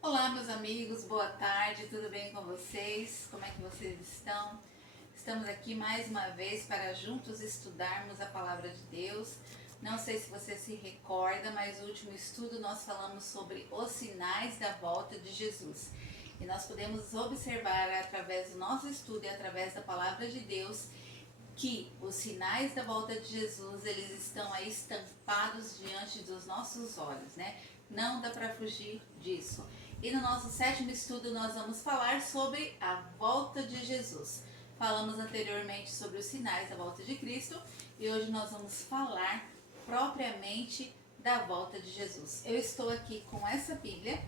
Olá, meus amigos, boa tarde, tudo bem com vocês? Como é que vocês estão? Estamos aqui mais uma vez para juntos estudarmos a palavra de Deus. Não sei se você se recorda, mas no último estudo nós falamos sobre os sinais da volta de Jesus. E nós podemos observar através do nosso estudo e através da palavra de Deus que os sinais da volta de Jesus, eles estão aí estampados diante dos nossos olhos, né? Não dá para fugir disso. E no nosso sétimo estudo nós vamos falar sobre a volta de Jesus. Falamos anteriormente sobre os sinais da volta de Cristo e hoje nós vamos falar propriamente da volta de Jesus. Eu estou aqui com essa Bíblia,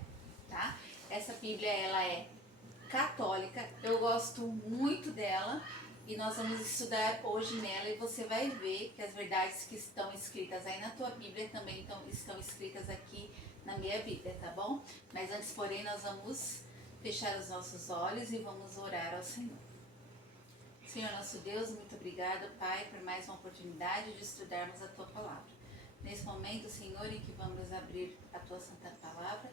tá? Essa Bíblia ela é católica, eu gosto muito dela e nós vamos estudar hoje nela e você vai ver que as verdades que estão escritas aí na tua Bíblia também estão escritas aqui na minha Bíblia, tá bom? Mas antes, porém, nós vamos fechar os nossos olhos e vamos orar ao Senhor. Senhor nosso Deus, muito obrigado, Pai, por mais uma oportunidade de estudarmos a tua palavra. Nesse momento, Senhor, em que vamos abrir a tua santa palavra,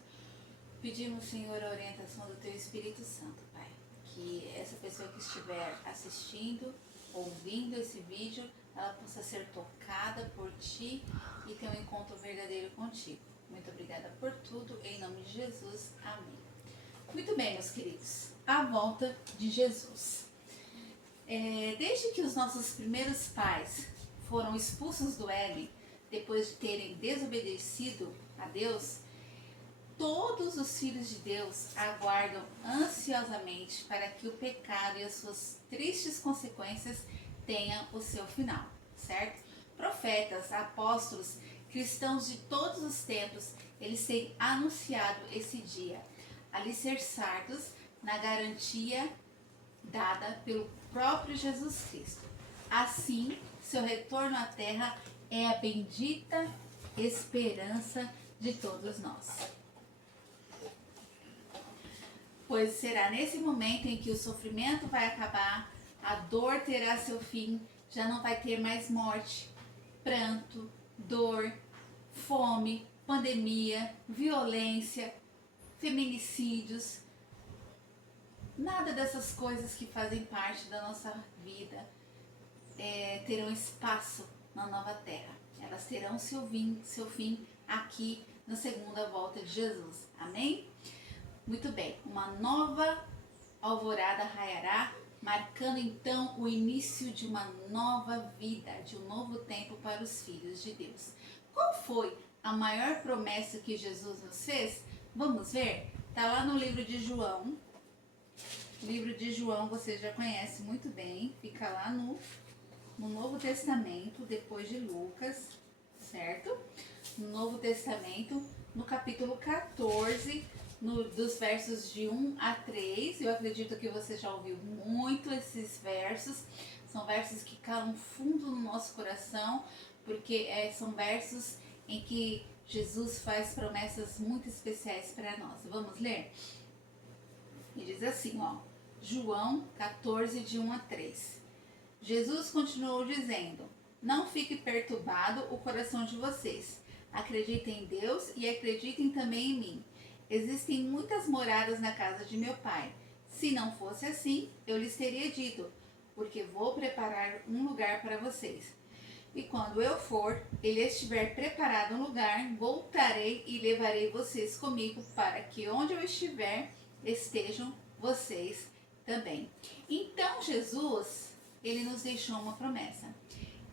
pedimos, Senhor, a orientação do teu Espírito Santo, Pai. Que essa pessoa que estiver assistindo, ouvindo esse vídeo, ela possa ser tocada por ti e ter um encontro verdadeiro contigo. Muito obrigada por tudo, em nome de Jesus. Amém. Muito bem, meus queridos, a volta de Jesus. Desde que os nossos primeiros pais foram expulsos do Éden, depois de terem desobedecido a Deus, todos os filhos de Deus aguardam ansiosamente para que o pecado e as suas tristes consequências tenham o seu final, certo? Profetas, apóstolos, cristãos de todos os tempos, eles têm anunciado esse dia, alicerçados na garantia dada pelo próprio Jesus Cristo. Assim, seu retorno à terra é a bendita esperança de todos nós. Pois será nesse momento em que o sofrimento vai acabar, a dor terá seu fim, já não vai ter mais morte, pranto, dor, fome, pandemia, violência, feminicídios, nada dessas coisas que fazem parte da nossa vida terão espaço na nova terra. Elas terão seu fim aqui na segunda volta de Jesus. Amém? Muito bem, uma nova alvorada raiará, marcando então o início de uma nova vida, de um novo tempo para os filhos de Deus. Qual foi a maior promessa que Jesus nos fez? Vamos ver? Está lá no livro de João. O livro de João você já conhece muito bem, fica lá no Novo Testamento, depois de Lucas, certo? No Novo Testamento, no capítulo 14, dos versos de 1 a 3. Eu acredito que você já ouviu muito esses versos. São versos que calam fundo no nosso coração, porque são versos em que Jesus faz promessas muito especiais para nós. Vamos ler? E diz assim, ó, João 14, de 1 a 3. Jesus continuou dizendo: Não fique perturbado o coração de vocês. Acreditem em Deus e acreditem também em mim. Existem muitas moradas na casa de meu pai. Se não fosse assim, eu lhes teria dito, porque vou preparar um lugar para vocês. E quando eu for, ele estiver preparado um lugar, voltarei e levarei vocês comigo, para que onde eu estiver, estejam vocês também. Então Jesus, ele nos deixou uma promessa,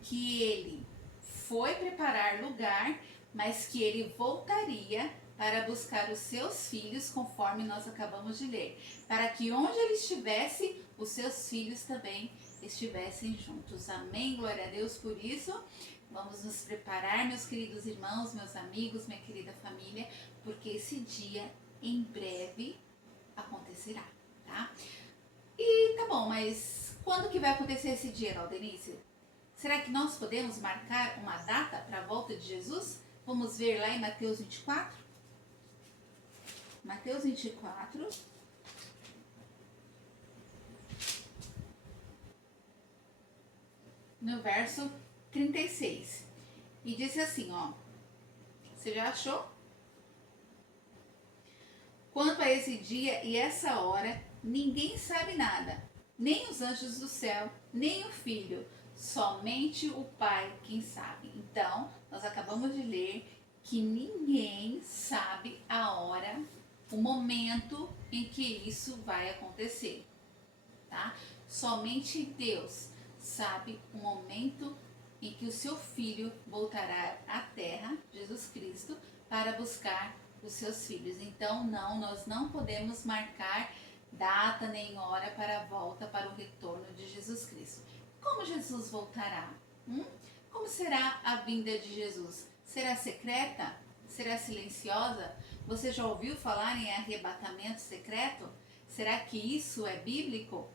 que ele foi preparar lugar, mas que ele voltaria para buscar os seus filhos, conforme nós acabamos de ler, para que onde ele estivesse, os seus filhos também estivessem juntos. Amém? Glória a Deus por isso. Vamos nos preparar, meus queridos irmãos, meus amigos, minha querida família, porque esse dia em breve acontecerá, tá? E tá bom, mas quando que vai acontecer esse dia, Aldenice? Será que nós podemos marcar uma data para a volta de Jesus? Vamos ver lá em Mateus 24? Mateus 24, no verso 36. E disse assim, ó. Você já achou? Quanto esse dia e essa hora ninguém sabe nada, nem os anjos do céu, nem o Filho, somente o Pai quem sabe. Então, nós acabamos de ler que ninguém sabe a hora, o momento em que isso vai acontecer, tá? Somente Deus sabe o momento em que o seu Filho voltará à Terra, Jesus Cristo, para buscar os seus filhos. Então, nós não podemos marcar data nem hora para a volta, para o retorno de Jesus Cristo. Como Jesus voltará? Como será a vinda de Jesus? Será secreta? Será silenciosa? Você já ouviu falar em arrebatamento secreto? Será que isso é bíblico?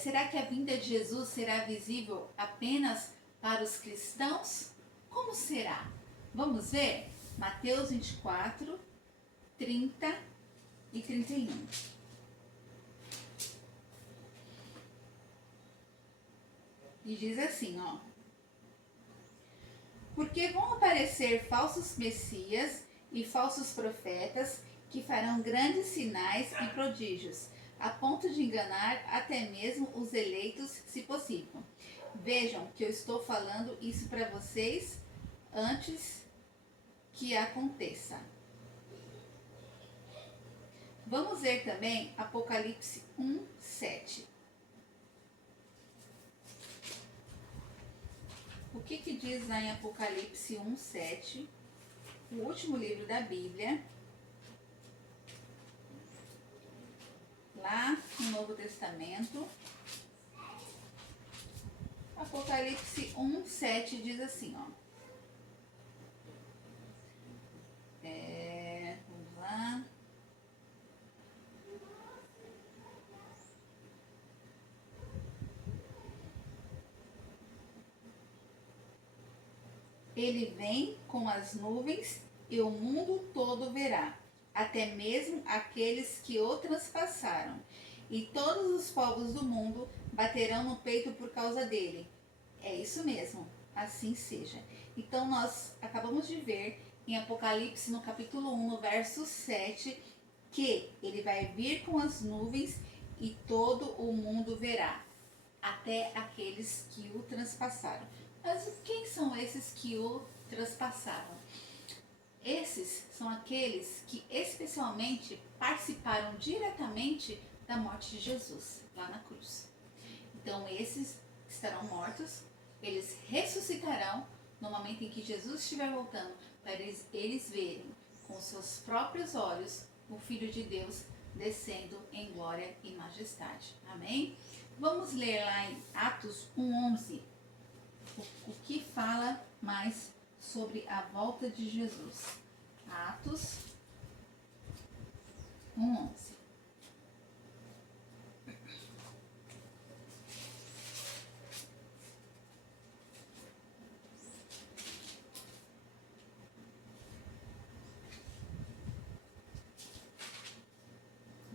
Será que a vinda de Jesus será visível apenas para os cristãos? Como será? Vamos ver? Mateus 24, 30 e 31. E diz assim, ó. Porque vão aparecer falsos messias e falsos profetas que farão grandes sinais e prodígios, a ponto de enganar até mesmo os eleitos, se possível. Vejam que eu estou falando isso para vocês antes que aconteça. Vamos ver também Apocalipse 1, 7. O que diz lá em Apocalipse 1, 7, o último livro da Bíblia, lá no Novo Testamento? Apocalipse 1, 7 diz assim, ó. Vamos lá. Ele vem com as nuvens e o mundo todo verá, até mesmo aqueles que o transpassaram. E todos os povos do mundo baterão no peito por causa dele. É isso mesmo, assim seja. Então nós acabamos de ver em Apocalipse, no capítulo 1, no verso 7, que ele vai vir com as nuvens e todo o mundo verá, até aqueles que o transpassaram. Mas quem são esses que o transpassaram? Esses são aqueles que especialmente participaram diretamente da morte de Jesus lá na cruz. Então esses estarão mortos, eles ressuscitarão no momento em que Jesus estiver voltando, para eles verem com seus próprios olhos o Filho de Deus descendo em glória e majestade. Amém? Vamos ler lá em Atos 1:11. O que fala mais sobre a volta de Jesus. Atos 1:11.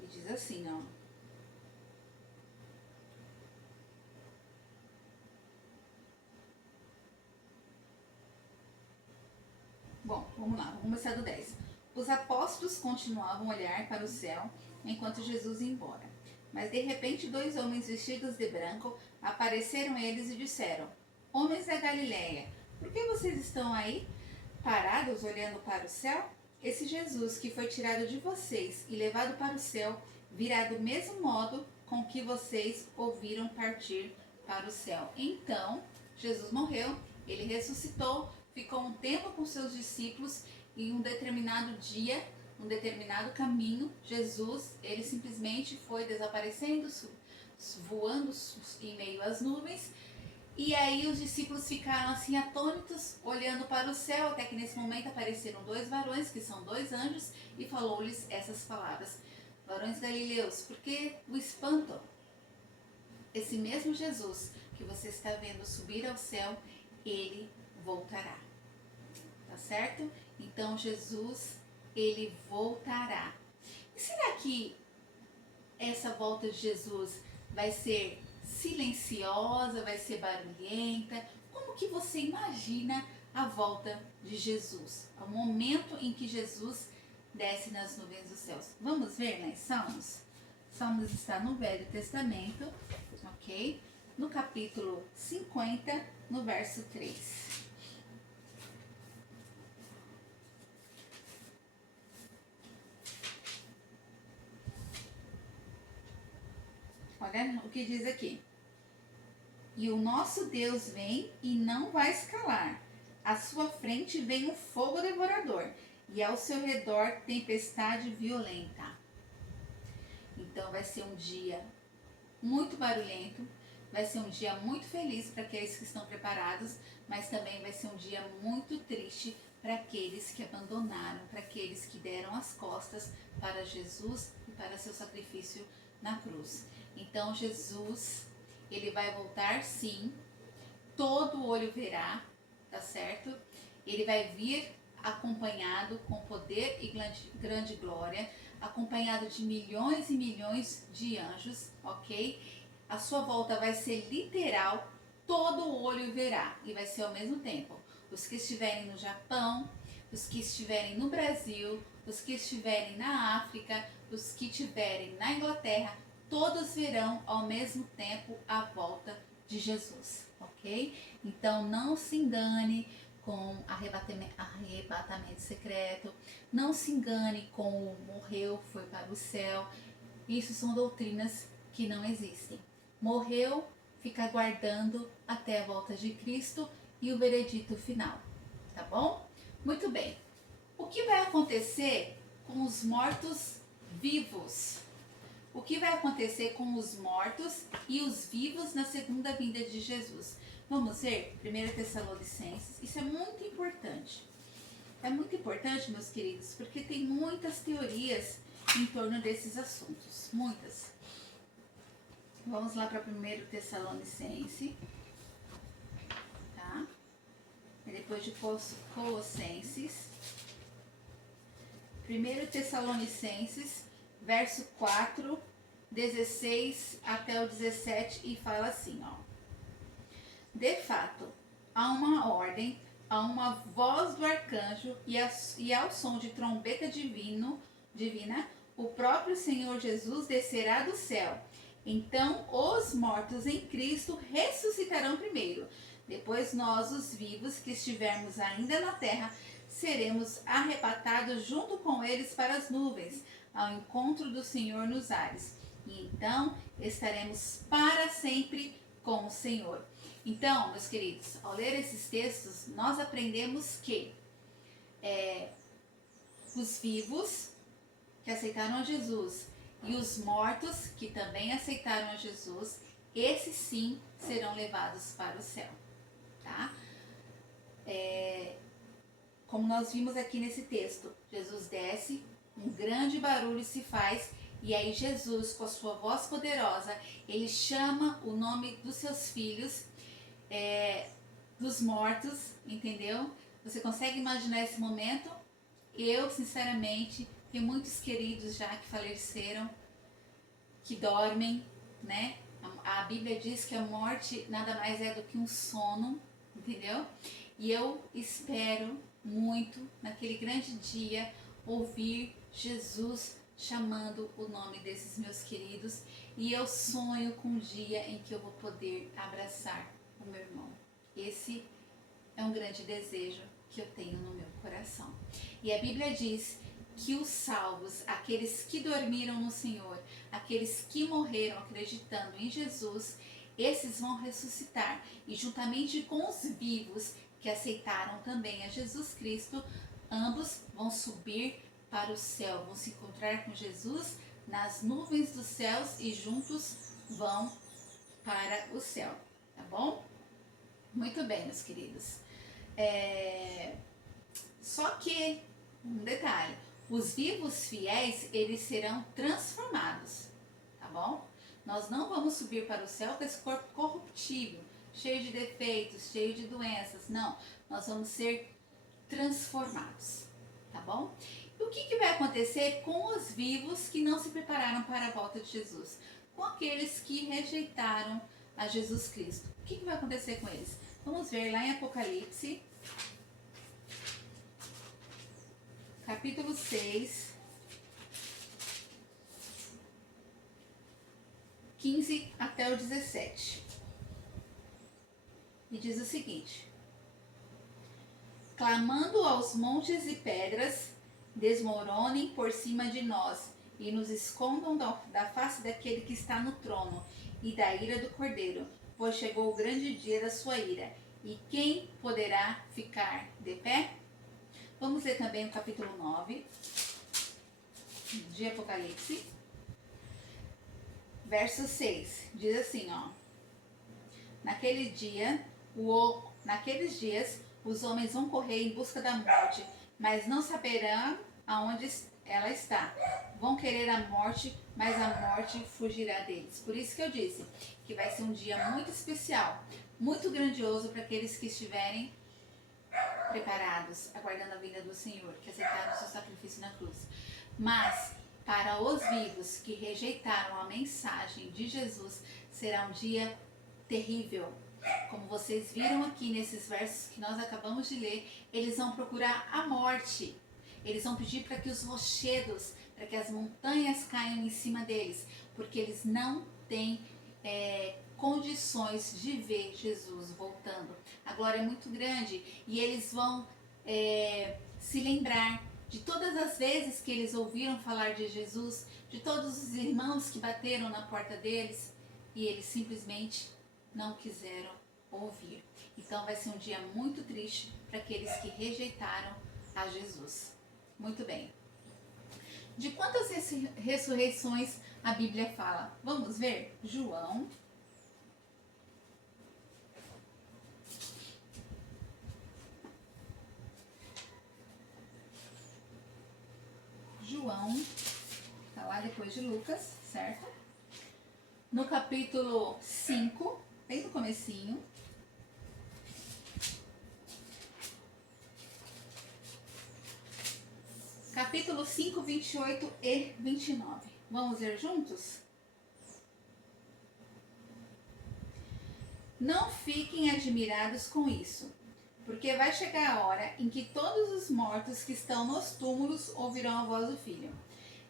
E diz assim, ó. Bom, vamos lá, vamos começar do 10. Os apóstolos continuavam a olhar para o céu enquanto Jesus ia embora. Mas de repente 2 homens vestidos de branco apareceram eles e disseram: Homens da Galileia, por que vocês estão aí, parados olhando para o céu? Esse Jesus que foi tirado de vocês e levado para o céu virá do mesmo modo com que vocês ouviram partir para o céu. Então, Jesus morreu, ele ressuscitou, ficou um tempo com seus discípulos e um determinado dia, um determinado caminho, Jesus, ele simplesmente foi desaparecendo, voando em meio às nuvens. E aí os discípulos ficaram assim atônitos, olhando para o céu, até que nesse momento apareceram 2 varões, que são 2 anjos, e falou-lhes essas palavras: Varões galileus, por que o espantam? Esse mesmo Jesus que você está vendo subir ao céu, ele voltará. Tá certo? Então Jesus, ele voltará. E será que essa volta de Jesus vai ser silenciosa, vai ser barulhenta? Como que você imagina a volta de Jesus? O momento em que Jesus desce nas nuvens dos céus. Vamos ver lá em Salmos? Salmos está no Velho Testamento, ok? No capítulo 50, no verso 3. Olha o que diz aqui. E o nosso Deus vem e não vai se calar. À sua frente vem um fogo devorador, e ao seu redor tempestade violenta. Então vai ser um dia muito barulhento, vai ser um dia muito feliz para aqueles que estão preparados, mas também vai ser um dia muito triste para aqueles que abandonaram, para aqueles que deram as costas para Jesus e para seu sacrifício na cruz. Então Jesus, ele vai voltar sim, todo olho verá, tá certo? Ele vai vir acompanhado com poder e grande glória, acompanhado de milhões e milhões de anjos, ok? A sua volta vai ser literal, todo olho verá, e vai ser ao mesmo tempo. Os que estiverem no Japão, os que estiverem no Brasil, os que estiverem na África, os que estiverem na Inglaterra, todos verão ao mesmo tempo a volta de Jesus, ok? Então não se engane com arrebatamento secreto, não se engane com o morreu, foi para o céu. Isso são doutrinas que não existem. Morreu, fica aguardando até a volta de Cristo e o veredito final, tá bom? Muito bem. O que vai acontecer com os mortos vivos? O que vai acontecer com os mortos e os vivos na segunda vinda de Jesus? Vamos ver 1 Tessalonicenses. Isso é muito importante. É muito importante, meus queridos, porque tem muitas teorias em torno desses assuntos. Muitas. Vamos lá para 1 Tessalonicense. Tá? E depois de Colossenses. 1 Tessalonicenses, verso 4, 16 até o 17, e fala assim, ó. De fato, há uma ordem, há uma voz do arcanjo e ao som de trombeta divina, o próprio Senhor Jesus descerá do céu. Então os mortos em Cristo ressuscitarão primeiro. Depois nós, os vivos, que estivermos ainda na terra, seremos arrebatados junto com eles para as nuvens, ao encontro do Senhor nos ares. E então estaremos para sempre com o Senhor. Então, meus queridos, ao ler esses textos, nós aprendemos que os vivos que aceitaram a Jesus e os mortos que também aceitaram a Jesus, esses sim serão levados para o céu, tá? Como nós vimos aqui nesse texto, Jesus desce, um grande barulho se faz, e aí Jesus, com a sua voz poderosa, ele chama o nome dos seus filhos, dos mortos, entendeu? Você consegue imaginar esse momento? Eu, sinceramente, tenho muitos queridos já que faleceram, que dormem, né? A Bíblia diz que a morte nada mais é do que um sono, entendeu? E eu espero muito, naquele grande dia, ouvir Jesus chamando o nome desses meus queridos, e eu sonho com um dia em que eu vou poder abraçar o meu irmão. Esse é um grande desejo que eu tenho no meu coração. E a Bíblia diz que os salvos, aqueles que dormiram no Senhor, aqueles que morreram acreditando em Jesus, esses vão ressuscitar, e juntamente com os vivos que aceitaram também a Jesus Cristo, ambos vão subir para o céu, vão se encontrar com Jesus nas nuvens dos céus e juntos vão para o céu, tá bom? Muito bem, meus queridos. Só que, um detalhe, os vivos fiéis, eles serão transformados, tá bom? Nós não vamos subir para o céu com esse corpo corruptível, cheio de defeitos, cheio de doenças, não. Nós vamos ser transformados, tá bom? E o que vai acontecer com os vivos que não se prepararam para a volta de Jesus? Com aqueles que rejeitaram a Jesus Cristo. O que vai acontecer com eles? Vamos ver lá em Apocalipse. capítulo 6, 15 até o 17. E diz o seguinte: clamando aos montes e pedras, desmoronem por cima de nós e nos escondam da face daquele que está no trono e da ira do Cordeiro, pois chegou o grande dia da sua ira. E quem poderá ficar de pé? Vamos ler também o capítulo 9 de Apocalipse, verso 6. Diz assim, ó: naqueles dias os homens vão correr em busca da morte, mas não saberão aonde ela está. Vão querer a morte, mas a morte fugirá deles. Por isso que eu disse que vai ser um dia muito especial, muito grandioso para aqueles que estiverem preparados, aguardando a vinda do Senhor, que aceitaram o seu sacrifício na cruz. Mas para os vivos que rejeitaram a mensagem de Jesus, será um dia terrível. Como vocês viram aqui nesses versos que nós acabamos de ler, eles vão procurar a morte. Eles vão pedir para que os rochedos, para que as montanhas caiam em cima deles, porque eles não têm condições de ver Jesus voltando. A glória é muito grande e eles vão se lembrar de todas as vezes que eles ouviram falar de Jesus, de todos os irmãos que bateram na porta deles e eles simplesmente não quiseram ouvir. Então vai ser um dia muito triste para aqueles que rejeitaram a Jesus. Muito bem. De quantas ressurreições a Bíblia fala? Vamos ver? João. Está lá depois de Lucas, certo? No capítulo 5, bem no comecinho. Capítulo 5, 28 e 29. Vamos ler juntos? Não fiquem admirados com isso, porque vai chegar a hora em que todos os mortos que estão nos túmulos ouvirão a voz do Filho.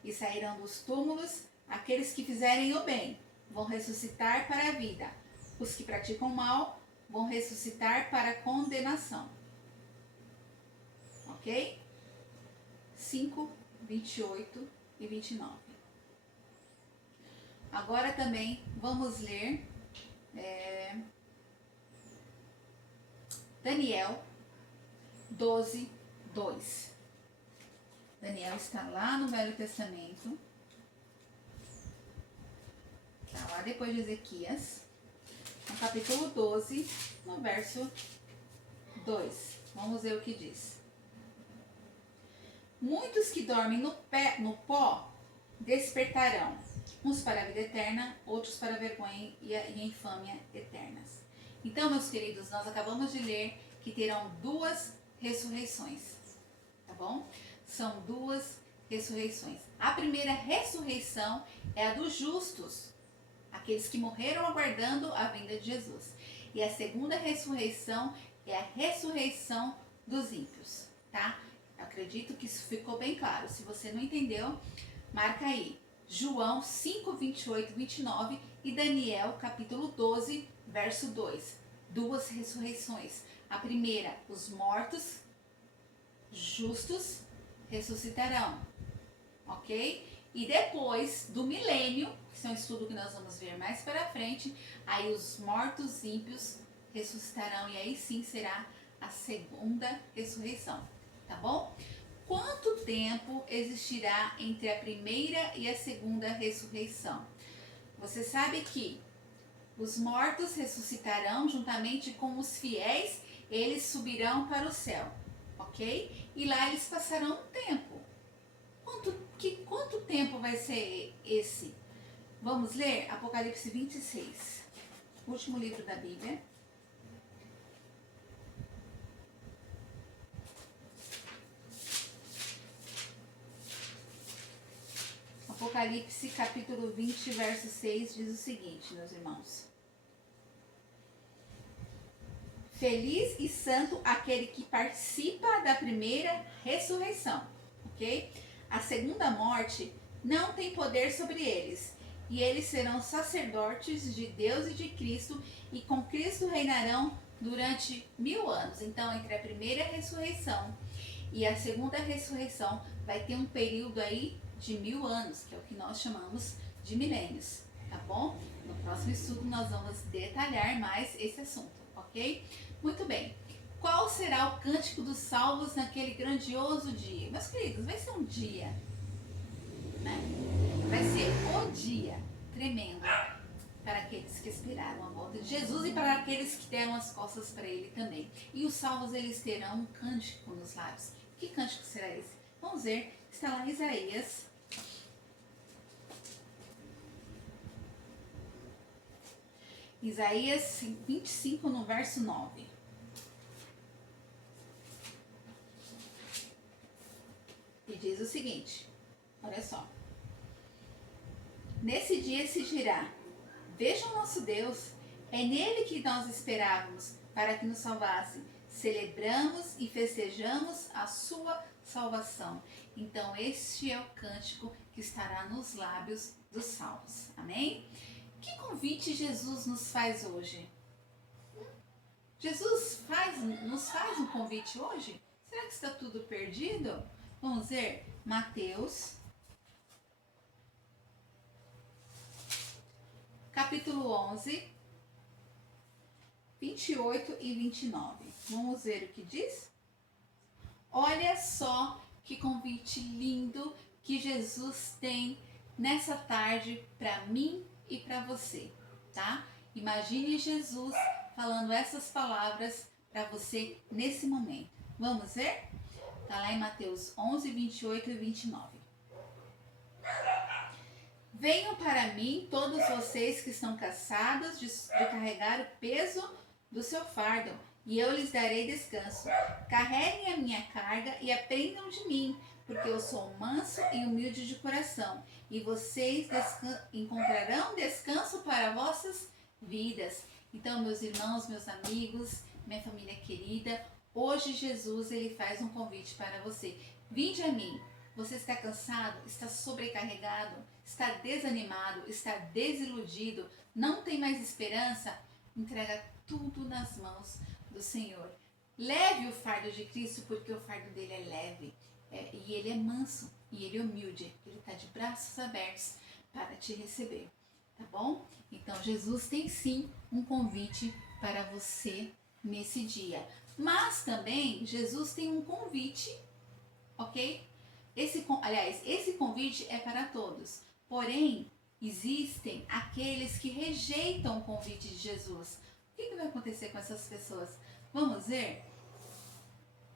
E sairão dos túmulos aqueles que fizerem o bem, vão ressuscitar para a vida. Os que praticam o mal vão ressuscitar para a condenação. Ok? 5, 28 e 29. Agora também vamos ler Daniel 12, 2. Daniel está lá no Velho Testamento. Está lá depois de Ezequias. No capítulo 12, no verso 2. Vamos ver o que diz. Muitos que dormem no pó despertarão, uns para a vida eterna, outros para a vergonha e a infâmia eternas. Então, meus queridos, nós acabamos de ler que terão duas ressurreições, tá bom? São duas ressurreições. A primeira ressurreição é a dos justos, aqueles que morreram aguardando a vinda de Jesus. E a segunda ressurreição é a ressurreição dos ímpios, tá? Eu acredito que isso ficou bem claro. Se você não entendeu, marca aí. João 5, 28, 29 e Daniel capítulo 12, verso 2. Duas ressurreições. A primeira, os mortos justos ressuscitarão, ok? E depois do milênio, que é um estudo que nós vamos ver mais para frente, aí os mortos ímpios ressuscitarão e aí sim será a segunda ressurreição, tá bom? Quanto tempo existirá entre a primeira e a segunda ressurreição? Você sabe que os mortos ressuscitarão juntamente com os fiéis, eles subirão para o céu, ok? E lá eles passarão um tempo. Quanto tempo vai ser esse? Vamos ler Apocalipse 26, último livro da Bíblia. Apocalipse capítulo 20, verso 6 diz o seguinte, meus irmãos. Feliz e santo aquele que participa da primeira ressurreição. ok? A segunda morte não tem poder sobre eles, e eles serão sacerdotes de Deus e de Cristo, e com Cristo reinarão durante 1000 anos. Então, entre a primeira ressurreição e a segunda ressurreição, vai ter um período aí de 1000 anos, que é o que nós chamamos de milênios, tá bom? No próximo estudo nós vamos detalhar mais esse assunto, ok? Muito bem. Qual será o cântico dos salvos naquele grandioso dia? Meus queridos, vai ser um dia, né? Vai ser o dia tremendo para aqueles que esperaram a volta de Jesus e para aqueles que deram as costas para ele também. E os salvos, eles terão um cântico nos lábios. Que cântico será esse? Vamos ver, está lá em Isaías. Isaías 25, no verso 9. E diz o seguinte, olha só. Nesse dia se dirá, vejam nosso Deus, é nele que nós esperávamos para que nos salvasse. Celebramos e festejamos a sua salvação. Então este é o cântico que estará nos lábios dos salvos. Amém? Que convite Jesus nos faz hoje? Jesus nos faz um convite hoje? Será que está tudo perdido? Vamos ver Mateus, capítulo 11, 28 e 29. Vamos ver o que diz? Olha só que convite lindo que Jesus tem nessa tarde para mim e para você, tá? Imagine Jesus falando essas palavras para você nesse momento. Vamos ver? Tá lá em Mateus 11, 28 e 29. Venham para mim todos vocês que estão cansados de carregar o peso do seu fardo, e eu lhes darei descanso. Carreguem a minha carga e aprendam de mim, porque eu sou manso e humilde de coração, e vocês encontrarão descanso para vossas vidas. Então, meus irmãos, meus amigos, minha família querida, hoje Jesus, ele faz um convite para você. Vinde a mim. Você está cansado? Está sobrecarregado? Está desanimado? Está desiludido? Não tem mais esperança? Entrega tudo nas mãos do Senhor. Leve o fardo de Cristo, porque o fardo dele é leve. E ele é manso. E ele é humilde. Ele está de braços abertos para te receber. Tá bom? Então, Jesus tem sim um convite para você nesse dia. Mas também, Jesus tem um convite, ok? Esse convite é para todos. Porém, existem aqueles que rejeitam o convite de Jesus. O que vai acontecer com essas pessoas? Vamos ver?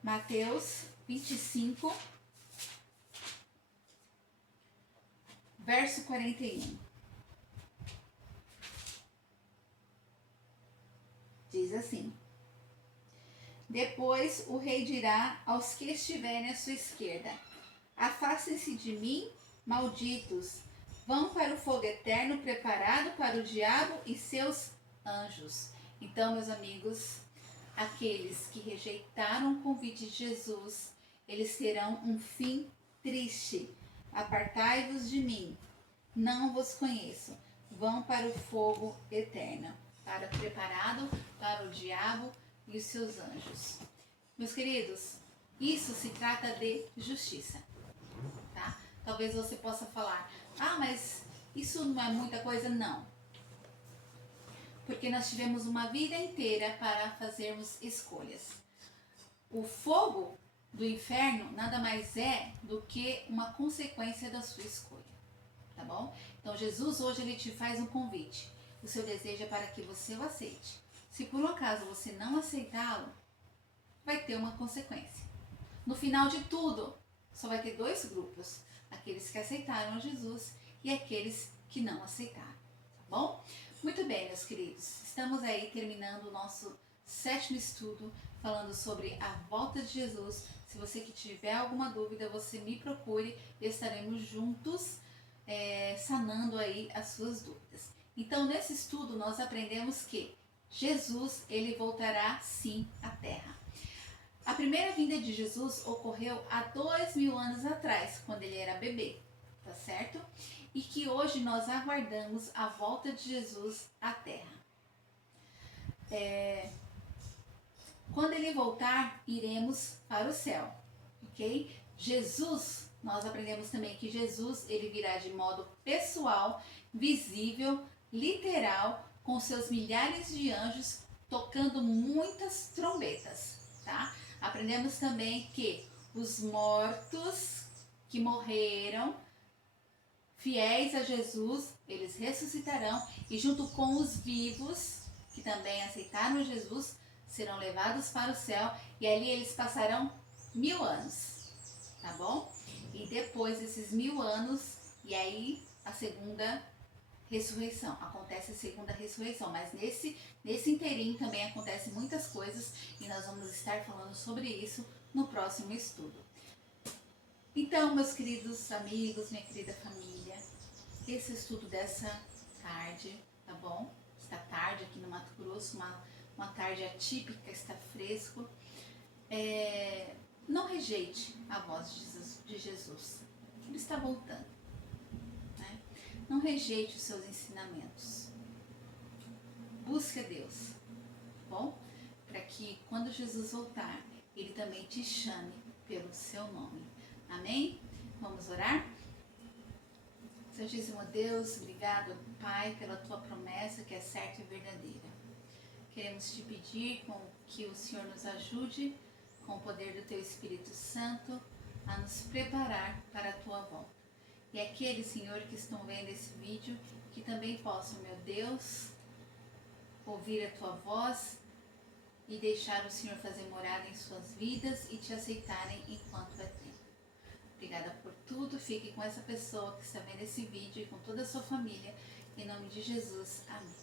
Mateus 25, verso 41. Diz assim: depois o rei dirá aos que estiverem à sua esquerda: afastem-se de mim, malditos, vão para o fogo eterno preparado para o diabo e seus anjos. Então, meus amigos, aqueles que rejeitaram o convite de Jesus, eles terão um fim triste. Apartai-vos de mim, não vos conheço. Vão para o fogo eterno, preparado para o diabo e os seus anjos. Meus queridos, isso se trata de justiça. Tá? Talvez você possa falar, mas isso não é muita coisa? Não. Porque nós tivemos uma vida inteira para fazermos escolhas. O fogo do inferno nada mais é do que uma consequência da sua escolha. Tá bom? Então Jesus hoje ele te faz um convite. O seu desejo é para que você o aceite. Se por um acaso você não aceitá-lo, vai ter uma consequência. No final de tudo, só vai ter dois grupos: aqueles que aceitaram a Jesus e aqueles que não aceitaram. Tá bom? Muito bem, meus queridos. Estamos aí terminando o nosso 7º estudo, falando sobre a volta de Jesus. Se você que tiver alguma dúvida, você me procure e estaremos juntos sanando aí as suas dúvidas. Então, nesse estudo, nós aprendemos que Jesus, ele voltará sim à Terra. A primeira vinda de Jesus ocorreu há 2000 anos atrás, quando ele era bebê, tá certo? E que hoje nós aguardamos a volta de Jesus à Terra. Quando ele voltar, iremos para o céu, ok? Jesus, nós aprendemos também que Jesus, ele virá de modo pessoal, visível, literal, com seus milhares de anjos tocando muitas trombetas, tá? Aprendemos também que os mortos que morreram, fiéis a Jesus, eles ressuscitarão e junto com os vivos, que também aceitaram Jesus, serão levados para o céu e ali eles passarão 1000 anos, tá bom? E depois desses 1000 anos, e aí a segunda ressurreição, acontece a segunda ressurreição, mas nesse inteirinho também acontecem muitas coisas e nós vamos estar falando sobre isso no próximo estudo. Então, meus queridos amigos, minha querida família, esse estudo dessa tarde, tá bom? Está tarde aqui no Mato Grosso, uma tarde atípica, está fresco. Não rejeite a voz de Jesus. Ele está voltando. Né? Não rejeite os seus ensinamentos. Busque a Deus, tá bom? Para que quando Jesus voltar, ele também te chame pelo seu nome. Amém? Vamos orar? Santíssimo Deus, obrigado, Pai, pela tua promessa que é certa e verdadeira. Queremos te pedir que o Senhor nos ajude, com o poder do teu Espírito Santo, a nos preparar para a tua volta. E aqueles, Senhor, que estão vendo esse vídeo, que também possam, meu Deus, ouvir a tua voz e deixar o Senhor fazer morada em suas vidas e te aceitarem enquanto é tempo. Obrigada por tudo, fique com essa pessoa que está vendo esse vídeo e com toda a sua família. Em nome de Jesus, amém.